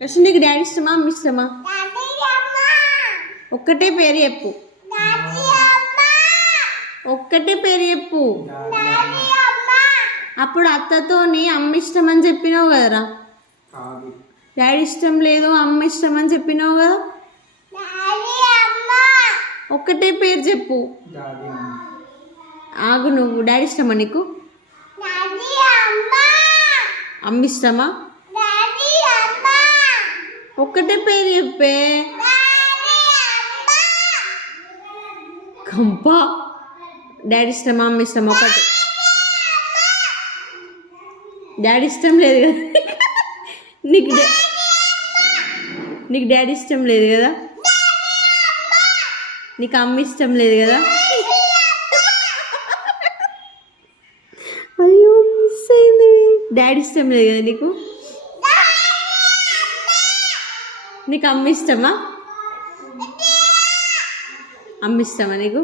అసలు నీకు డాడీ ఇష్టమా అమ్మ ఇష్టమా? ఒక్కటే పేరు చెప్పు, ఒక్కటే పేరు చెప్పు. అప్పుడు అత్తతోని అమ్మ ఇష్టం అని చెప్పినావు కదరా. డాడీ ఇష్టం లేదు అమ్మ ఇష్టం అని చెప్పినావు కదా. ఒక్కటే పేరు చెప్పు. ఆగు, నువ్వు డాడీ ఇష్టమా నీకు? అమ్మ ఇష్టమా? ఒక్కటే పేరు చెప్పే. కంపా. డాడీ ఇష్టమా అమ్మ ఇష్టమా? ఒకటి. డాడీ ఇష్టం లేదు కదా నీకు డాడీ ఇష్టం లేదు కదా, నీకు అమ్మ ఇష్టం లేదు కదా. అయ్యో మిస్ అయింది. డాడీ ఇష్టం లేదు కదా నీకు. నీకు అమ్మ ఇష్టమా? అమ్మ ఇష్టమా నీకు?